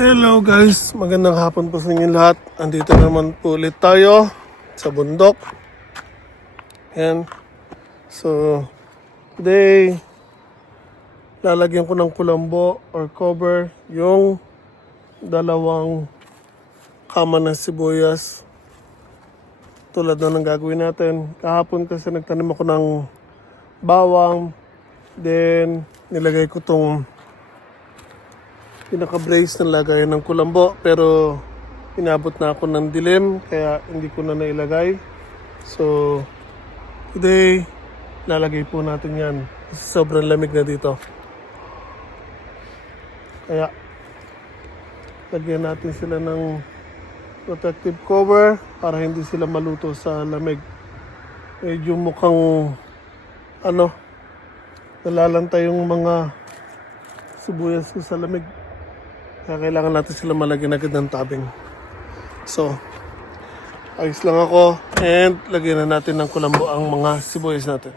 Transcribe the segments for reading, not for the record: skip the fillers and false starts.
Hello guys, magandang hapon po sa inyo lahat. Andito naman po ulit tayo sa bundok. Yan. So, today, lalagyan ko ng kulambo or cover yung dalawang kama ng sibuyas. Tulad na ng gagawin natin. Kahapon kasi nagtanim ako ng bawang. Then, nilagay ko tong pinaka-brace ng lagayan ng kulambo, pero inabot na ako ng dilim kaya hindi ko na nailagay. So today lalagay po natin yan kasi sobrang lamig na dito, kaya lagyan natin sila ng protective cover para hindi sila maluto sa lamig. Medyo mukhang nalalantay yung mga sibuyas ko sa lamig, kaya kailangan natin sila malagyan agad ng tabing. So, ayos lang ako and lagyan na natin ng kulambo ang mga sibuyas natin.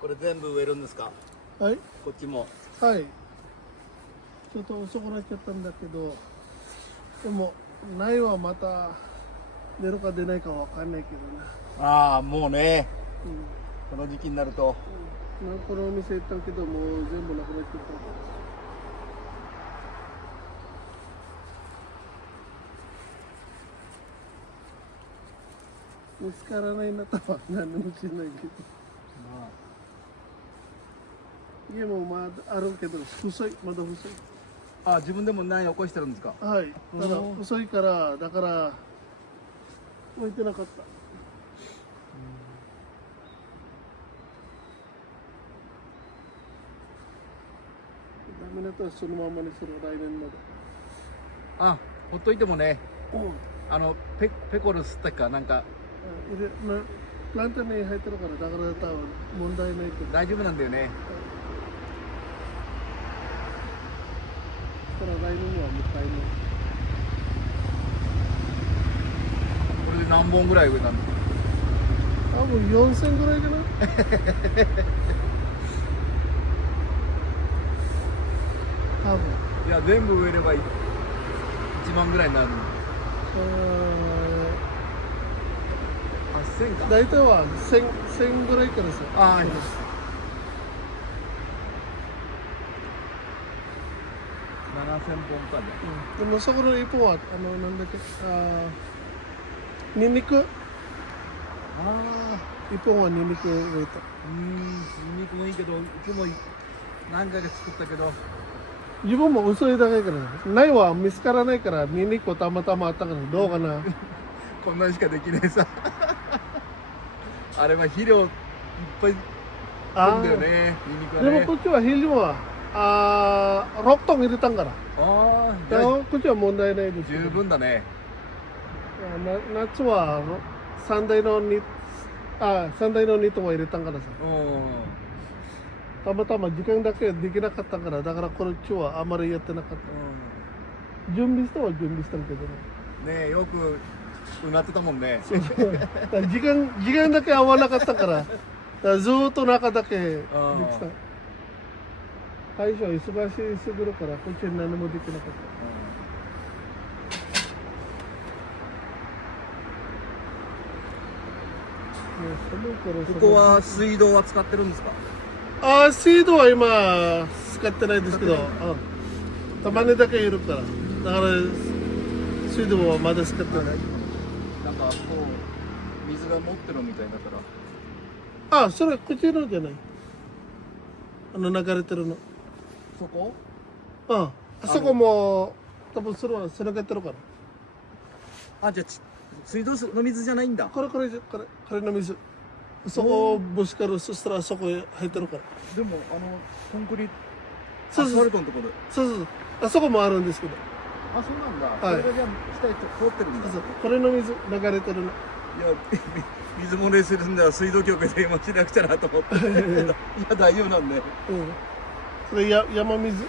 これ全部植えるんですか？はい。こっちも。はい。ちょっと遅くなっちゃったんだけど、でも、苗はまた出るか出ないかわかんないけどな。ああ、もうね、うん。この時期になると。このお店行ったけど、もう全部なくなっちゃった。見つからないなとは何もしないけど。家もまだあるけど、細い、まだ細い。ああ、自分でも苗起こしてるんですか？はい。ただ、細いから、だから、置いてなかった。ダメだったらそのままにする、来年まで。あ、ほっといてもね、うん。ペコルスってか、なんかプランターに入ってるから、だから多分問題ないけど。大丈夫なんだよね。だから来年はもったいない。これで何本ぐらい植えたんですか？多分4000ぐらいかな。多分。いや、全部植えれば1万ぐらいになる。8000か。大体は1000ぐらいからさ。ああ、7000本かね。でもそこの一本は、なんだっけ、ニンニク、ああ、一本はニンニク植えた。ニンニクもいいけど、うちも何回か作ったけど、自分も薄いだけから、ないは見つからないから、ニンニクたまたまあったから、どうかな。こんなにしかできねえさ。あれは肥料いっぱいあるんだよね、ニンニクはね。でもこっちは肥料は、6トン入れたんから。ああ、じだゃあからこっちは問題ないですけど。十分だね。夏は3台の2、3台の2トンは入れたんからさ。うん。たまたま時間だけできなかったから、だからこっちはあまりやってなかった。準備したは準備したんけどね。ねえ、よくうなってたもんね。そうそうだから時間だけ合わなかったから、だからずーっと中だけできた。最初は忙しすぎるから、こっちに何もできなかった。もう寒いからここは水道は使ってるんですか？水道は今使ってないですけど、たまにだけいるから。だから水道はまだ使ってない。なんかこう水が持ってるみたいだから。それこっちのじゃない。流れてるの。そこ？あそこも多分それはつながってるから。あ、じゃあ水道の水じゃないんだ。これの水。そこをぶつかる、そしたらそこへ入ってるから。でもコンクリそうそうアスファルトのところ。そう。あそこもあるんですけど。あ、そうなんだ。はいこれがじゃあ下へ通ってるんだ。そうこれの水流れてるの。いや、水漏れするんだら水道局で電話しなくちゃなと思って。いや、大丈夫なんで。うん。それ山水。よ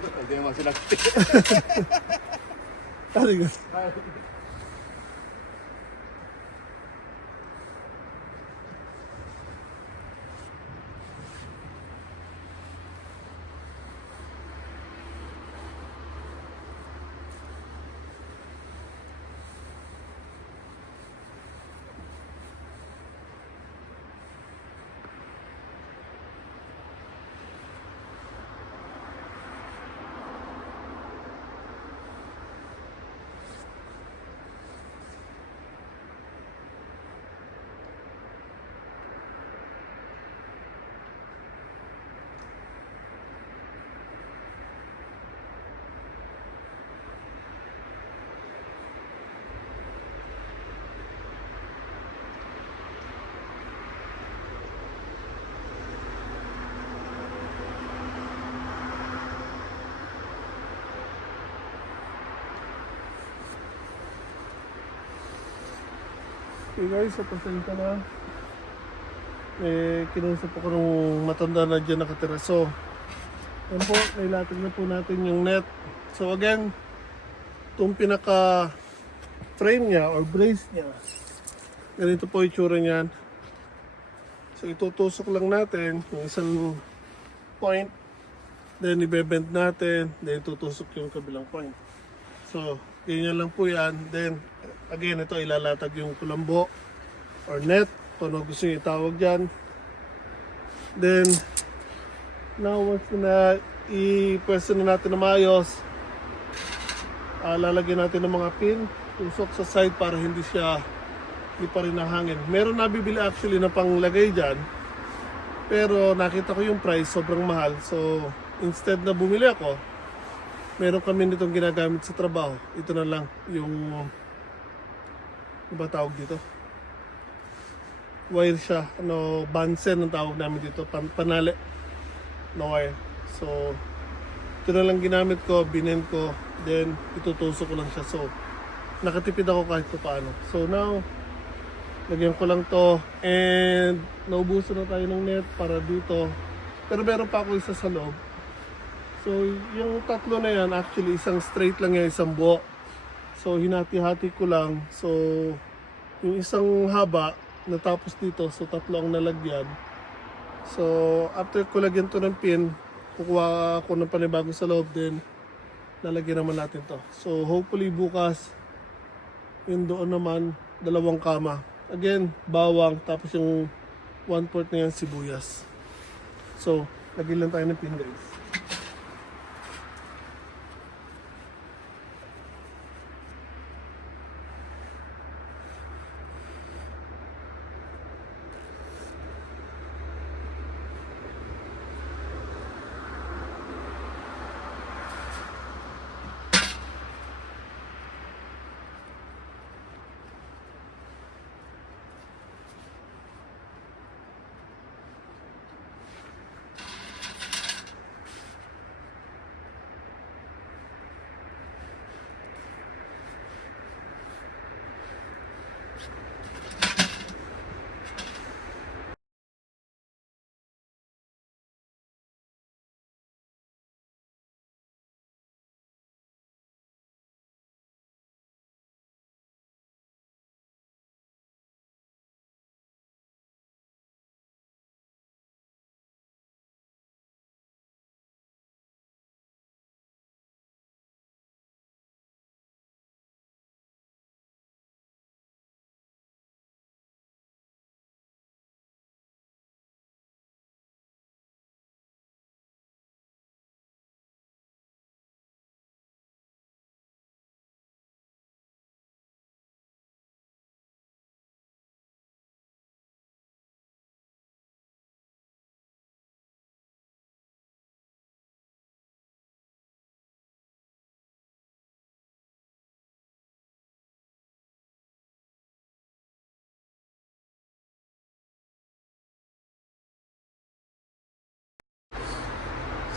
かったら電話しなくて。ありがとう。はい。Guys, sa pasensya na. Kinusap ako nung matanda na dyan nakatira. So, yan po, nailatag na po natin yung net. So again, itong pinaka frame niya or brace niya, Ganito po itsura niyan. So itutusok lang natin yung isang point, then ibebend natin, then tutusok yung kabilang point. So ganyan lang po yan. Then again, ito ilalatag yung kulambo or net, kung ano gusto nyo itawag dyan. Then now once na i-pwesto na natin na maayos, lalagyan natin ng mga pin, tusok sa side para hindi pa rin nahangin. Meron nabibili actually na panglagay dyan, pero nakita ko yung price sobrang mahal. So instead na bumili ako, meron kami nitong ginagamit sa trabaho. Ito na lang yung, ano ba tawag dito? Wire siya, bansen ang tawag namin dito, panali na wire. So ito na lang ginamit ko, binend ko, then itutusok ko lang siya. So nakatipid ako kahit paano. So now lagyan ko lang to, and naubusan na tayo ng net para dito, pero meron pa ako isa sa loob. So yung tatlo na yan, actually isang straight lang yan, isang buo. So hinati-hati ko lang. So yung isang haba natapos dito, so tatlo ang nalagyan. So after ko lagyan to ng pin, kukuha ako ng panibago sa loob, din lalagyan naman natin to. So hopefully bukas, yun doon naman, 2 kama. Again, bawang, tapos yung 1/4 na yan sibuyas. So lagyan lang tayo ng pin, guys.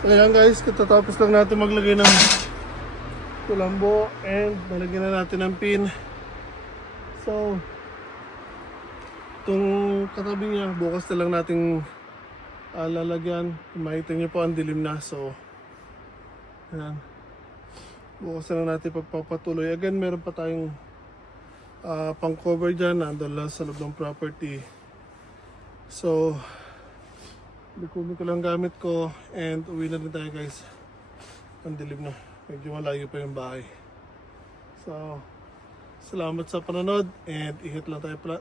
So ayan guys, katatapos lang natin maglagay ng kulambo, and nalagyan na natin ng pin. So itong katabi niya, bukas na lang nating lalagyan. Makita niyo po ang dilim na. So ayan, bukas na lang natin pagpapatuloy. Again, meron pa tayong pang cover dyan, nandun lang sa loob ng property. So likumin ko lang gamit ko, and uwi na rin tayo guys. Ang dilim na, medyo malayo pa yung bahay. So salamat sa panonood, and ingat lang tayo pala.